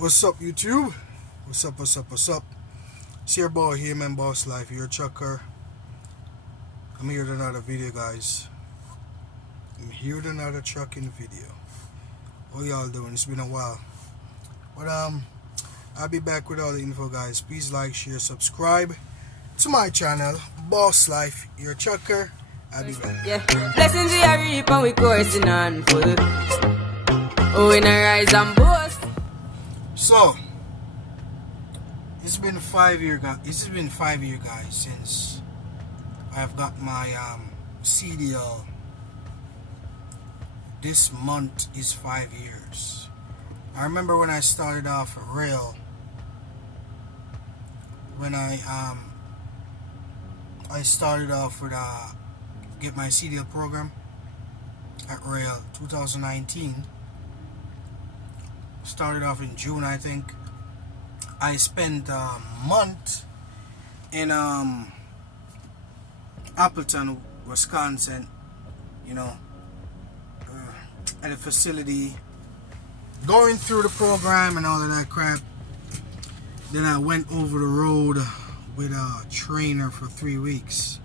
What's up, YouTube? What's up? It's your boy here, man, Boss Life, your trucker. I'm here with another video, guys. I'm here with another trucking video. How y'all doing? It's been a while. But I'll be back with all the info, guys. Please like, share, subscribe to my channel, Boss Life, your trucker. I'll be back. Yeah, blessings we are reap and we coursing on full. Oh, in a rise and boast. So, it's been 5 years, guys. It's been 5 years, guys, since I've got my CDL. This month is 5 years. I remember when I started off at Roehl. When I started off with get my CDL program at Roehl 2019. Started off in June, I think. I spent a month in Appleton, Wisconsin, at a facility, going through the program and all of that crap. Then I went over the road with a trainer for 3 weeks.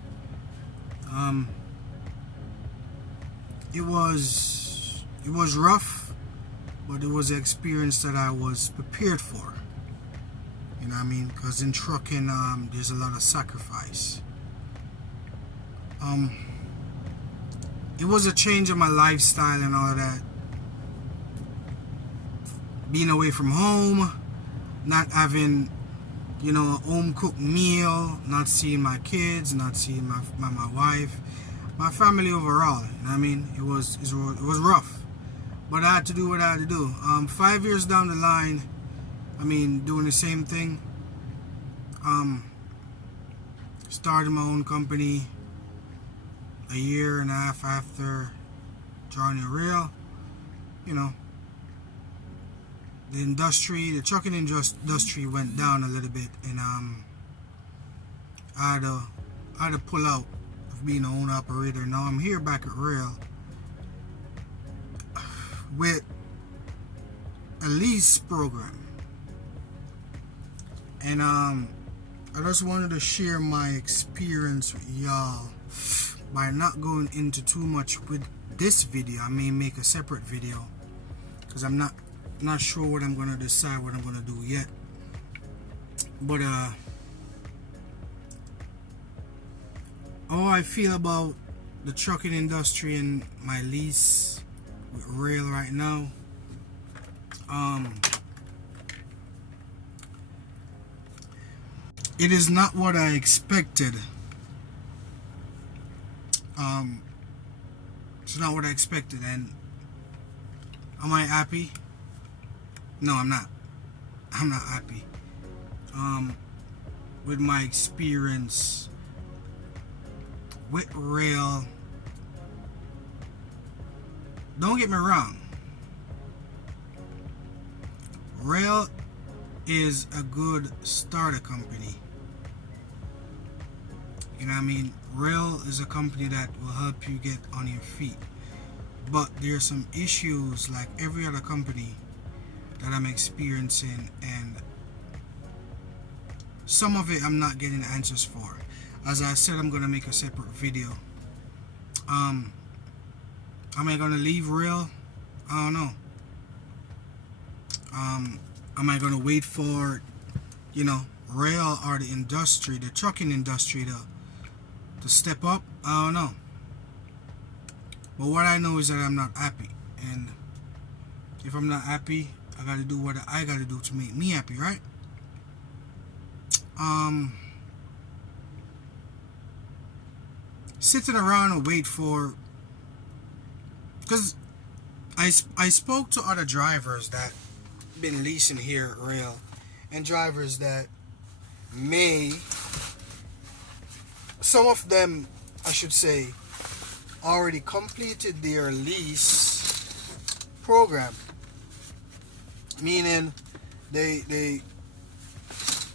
It was rough, but it was an experience that I was prepared for. You know what I mean? Because in trucking, there's a lot of sacrifice. It was a change of my lifestyle and all of that. Being away from home, not having, a home cooked meal, not seeing my kids, not seeing my wife, my family overall. You know what I mean? It was rough, but I had to do what I had to do. 5 years down the line, doing the same thing. Started my own company a year and a half after joining Roehl. The trucking industry went down a little bit, and I had to pull out of being an owner operator. Now I'm here back at Roehl with a lease program, and I just wanted to share my experience with y'all by not going into too much with this video. I may make a separate video because I'm not sure what I'm going to decide what I'm going to do yet. But how I feel about the trucking industry and my lease with Roehl right now. It is not what I expected. It's not what I expected. And am I happy? No, I'm not. I'm not happy with my experience with Roehl. Don't get me wrong. Roehl is a good starter company. You know what I mean? Roehl is a company that will help you get on your feet. But there's some issues like every other company that I'm experiencing, and some of it I'm not getting answers for. As I said, I'm gonna make a separate video. Am I gonna leave Roehl? I don't know. Am I gonna wait for Roehl or the industry, the trucking industry, to step up? I don't know. But what I know is that I'm not happy, and if I'm not happy, I gotta do what I gotta do to make me happy, right? Sitting around and wait for, because I spoke to other drivers that been leasing here at Roehl, and drivers that some of them, I should say, already completed their lease program, meaning they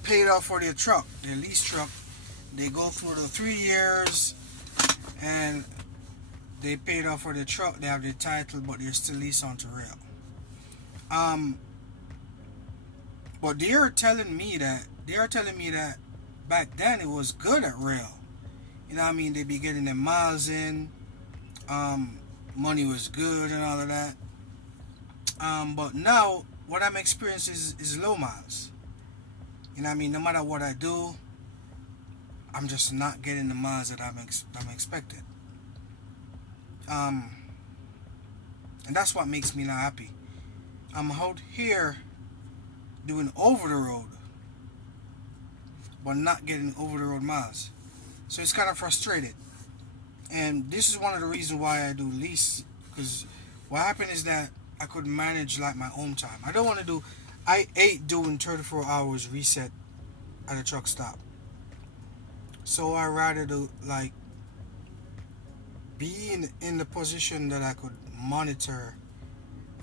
paid off for their truck, their lease truck. They go through the 3 years and they paid off for their truck. They have their title, but they're still leased onto Roehl. But they are telling me that back then it was good at Roehl. You know what I mean? They be getting their miles in. Money was good and all of that. But now what I'm experiencing is low miles. You know what I mean? No matter what I do, I'm just not getting the miles that I'm expected. Um, and that's what makes me not happy. I'm out here doing over the road, but not getting over the road miles. So it's kind of frustrated. And this is one of the reasons why I do lease. Because what happened is that I could manage like my own time. I don't want to do. I hate doing 34 hours reset at a truck stop. So I rather do like be in the position that I could monitor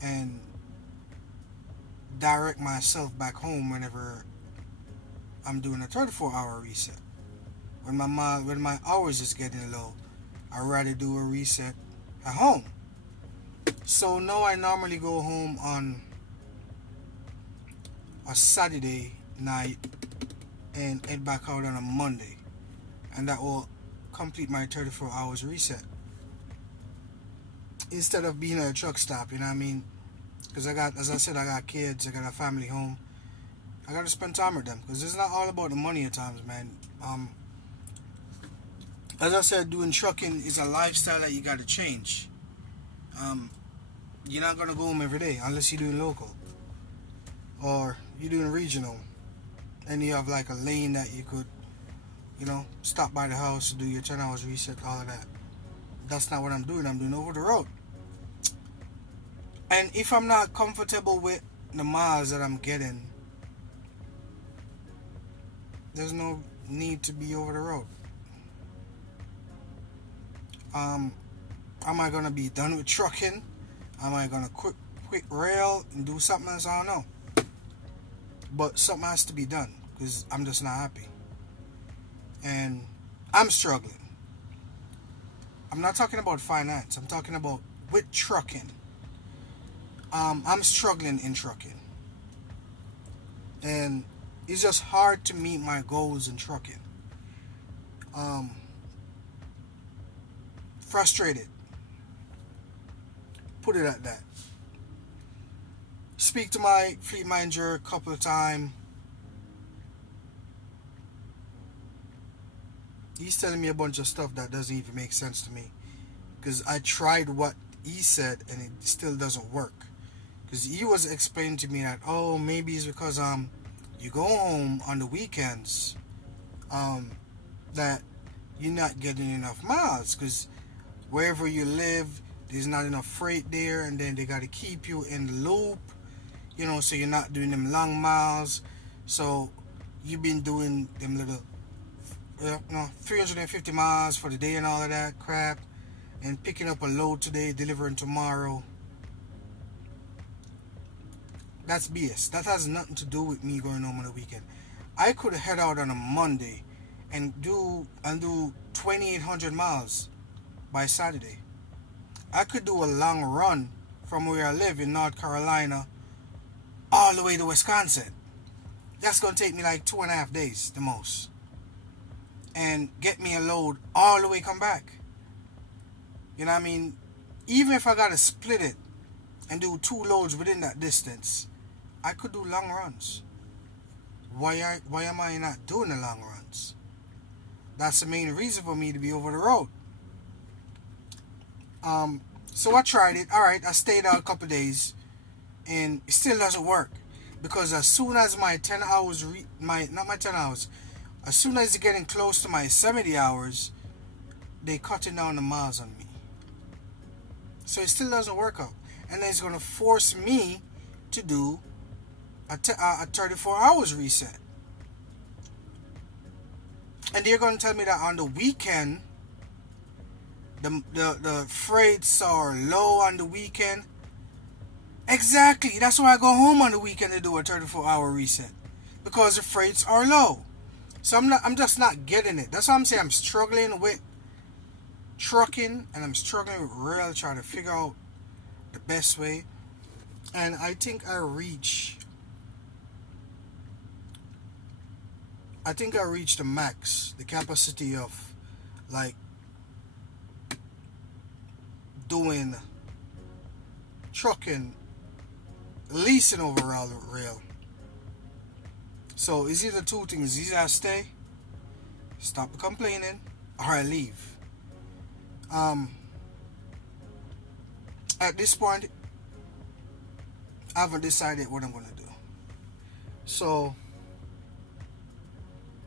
and direct myself back home whenever I'm doing a 34-hour reset. When my hours is getting low, I rather do a reset at home. So now I normally go home on a Saturday night and head back out on a Monday, and that will complete my 34 hours reset. Instead of being at a truck stop, you know what I mean? Because as I said, I got kids, I got a family home. I got to spend time with them because it's not all about the money at times, man. As I said, doing trucking is a lifestyle that you got to change. You're not gonna go home every day unless you're doing local or you're doing regional, and you have like a lane that you could, stop by the house, do your 10 hours reset, all of that. That's not what I'm doing. I'm doing over the road. And if I'm not comfortable with the miles that I'm getting, there's no need to be over the road. Am I gonna be done with trucking? Am I gonna quit Roehl and do something else? I don't know. But something has to be done because I'm just not happy. And I'm struggling. I'm not talking about finance. I'm talking about with trucking. I'm struggling in trucking. And it's just hard to meet my goals in trucking. Frustrated. Put it at that. Speak to my fleet manager a couple of times. He's telling me a bunch of stuff that doesn't even make sense to me. Because I tried what he said and it still doesn't work. Because he was explaining to me that, maybe it's because you go home on the weekends that you're not getting enough miles. Because wherever you live, there's not enough freight there, and then they got to keep you in the loop, so you're not doing them long miles. So you've been doing them little 350 miles for the day and all of that crap, and picking up a load today, delivering tomorrow. That's BS. That has nothing to do with me going home on the weekend. I could head out on a Monday and do 2,800 miles by Saturday. I could do a long run from where I live in North Carolina all the way to Wisconsin. That's going to take me like 2.5 days the most. And get me a load all the way come back. You know what I mean? Even if I got to split it and do 2 loads within that distance, I could do long runs. Why am I not doing the long runs? That's the main reason for me to be over the road. So I tried it. Alright, I stayed out a couple of days, and it still doesn't work. Because as soon as my 10 hours, as soon as it's getting close to my 70 hours, they cutting down the miles on me. So it still doesn't work out. And then it's going to force me to do a 34 hours reset. And they're going to tell me that on the weekend, the freights are low on the weekend. Exactly. That's why I go home on the weekend to do a 34-hour reset, because the freights are low. So I'm just not getting it. That's why I'm saying I'm struggling with trucking, and I'm struggling with Roehl, trying to figure out the best way. And I think I reach I think I reached the max, the capacity of like doing trucking, leasing over rail. So it's either two things: either I stay, stop complaining, or I leave. At this point, I haven't decided what I'm gonna do. So,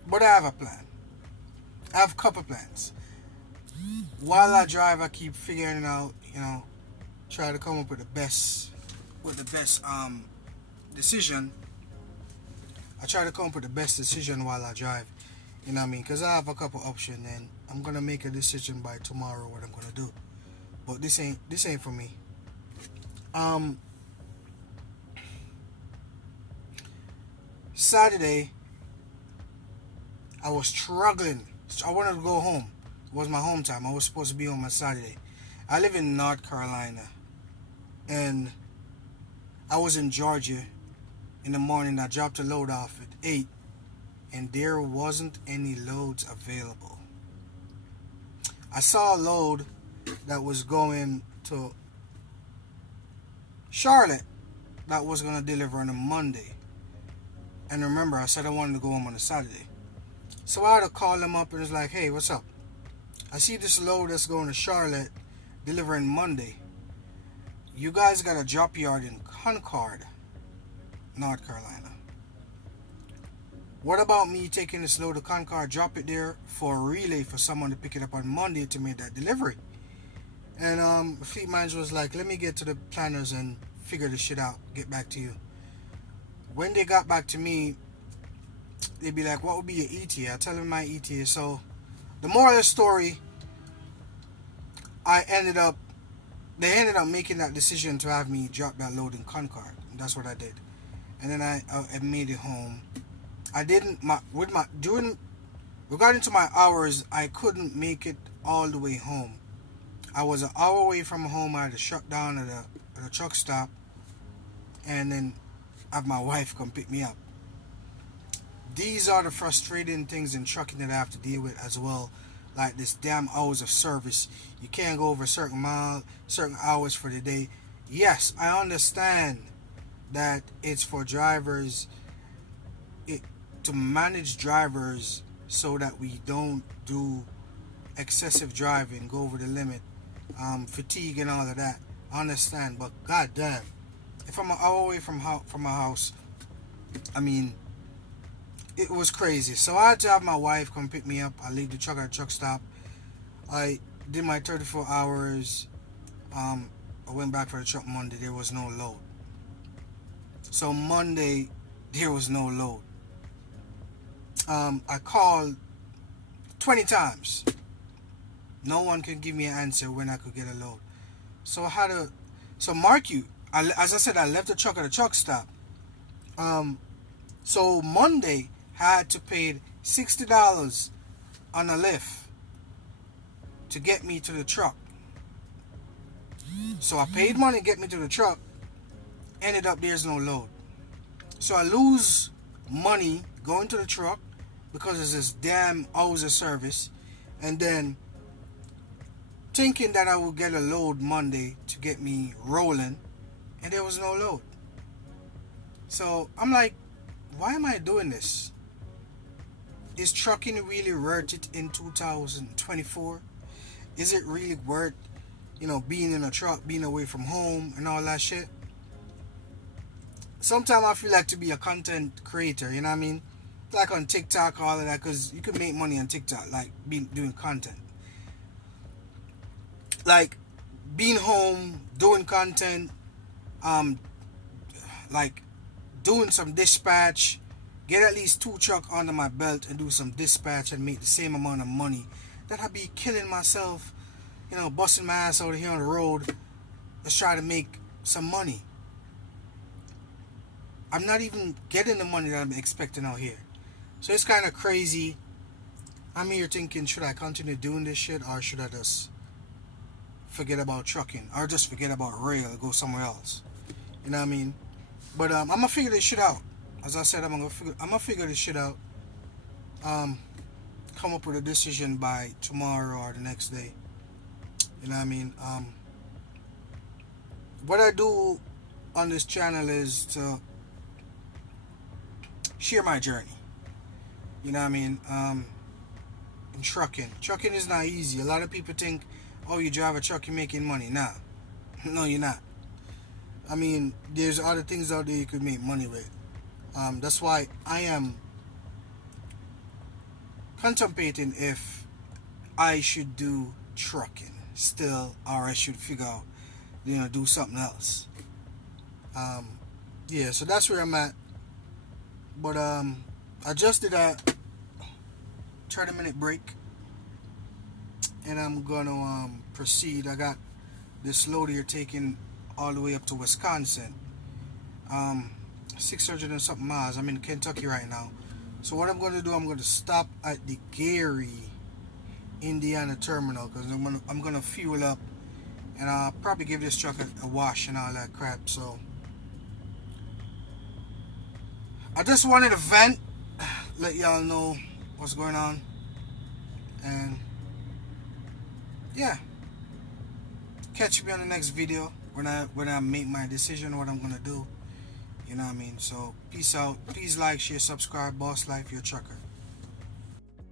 but I have a plan. I have a couple plans. While I drive, I keep figuring out, try to come up with the best decision. I try to come up with the best decision while I drive. You know what I mean? Because I have a couple options, and I'm gonna make a decision by tomorrow what I'm gonna do. But this ain't for me. Saturday, I was struggling. I wanted to go home. It was my home time. I was supposed to be home on Saturday. I live in North Carolina, and I was in Georgia in the morning. I dropped a load off at 8, and there wasn't any loads available. I saw a load that was going to Charlotte that was going to deliver on a Monday. And remember, I said I wanted to go home on a Saturday. So I had to call them up and was like, hey, what's up? I see this load that's going to Charlotte delivering Monday. You guys got a drop yard in Concord, North Carolina. What about me taking this load to Concord, drop it there for a relay for someone to pick it up on Monday to make that delivery? And the fleet manager was like, let me get to the planners and figure this shit out, get back to you. When they got back to me, they'd be like, what would be your ETA? I tell them my ETA. So the moral of the story, they ended up making that decision to have me drop that load in Concord. That's what I did. And then I made it home. I didn't, regarding to my hours, I couldn't make it all the way home. I was an hour away from home. I had to shut down at a truck stop and then have my wife come pick me up. These are the frustrating things in trucking that I have to deal with as well. Like this damn hours of service. You can't go over a certain hours for the day. Yes, I understand that it's for drivers, to manage drivers so that we don't do excessive driving, go over the limit, fatigue and all of that. I understand, but goddamn, if I'm an hour away from my house, I mean, it was crazy. So I had to have my wife come pick me up. I leave the truck at a truck stop. I did my 34 hours. I went back for the truck Monday. There was no load. So Monday, there was no load. I called 20 times. No one could give me an answer when I could get a load. So I had to. So mark you. As I said, I left the truck at a truck stop. So Monday, I had to pay $60 on a lift to get me to the truck. So I paid money to get me to the truck. Ended up there's no load. So I lose money going to the truck because of this damn hours of service, and then thinking that I would get a load Monday to get me rolling, and there was no load. So I'm like, why am I doing this? Is trucking really worth it in 2024? Is it really worth, being in a truck, being away from home and all that shit? Sometimes I feel like to be a content creator, you know what I mean? Like on TikTok, all of that, because you can make money on TikTok, like doing content. Like being home, doing content, like doing some dispatch, get at least 2 trucks under my belt and do some dispatch and make the same amount of money that I'd be killing myself, busting my ass out here on the road. Let's try to make some money. I'm not even getting the money that I'm expecting out here. So it's kind of crazy. I'm here thinking, should I continue doing this shit, or should I just forget about trucking, or just forget about rail and go somewhere else? You know what I mean? But I'm gonna figure this shit out. As I said, I'm gonna figure this shit out. come up with a decision by tomorrow or the next day. You know what I mean? What I do on this channel is to share my journey. You know what I mean? In trucking. Trucking is not easy. A lot of people think, oh, you drive a truck, you're making money. Nah. No, you're not. I mean, there's other things out there you could make money with. That's why I am contemplating if I should do trucking still, or I should figure out, do something else. Yeah, so that's where I'm at. But I just did a 30-minute break, and I'm gonna proceed. I got this load here taking all the way up to Wisconsin. 600 and something miles. I'm in Kentucky right now. So what I'm going to do, I'm going to stop at the Gary, Indiana terminal, because I'm going to fuel up, and I'll probably give this truck a wash and all that crap. So I just wanted to vent, let y'all know what's going on, and yeah, catch me on the next video when I make my decision what I'm going to do. You know what I mean? So peace out. Please like, share, subscribe. Boss Life, your trucker.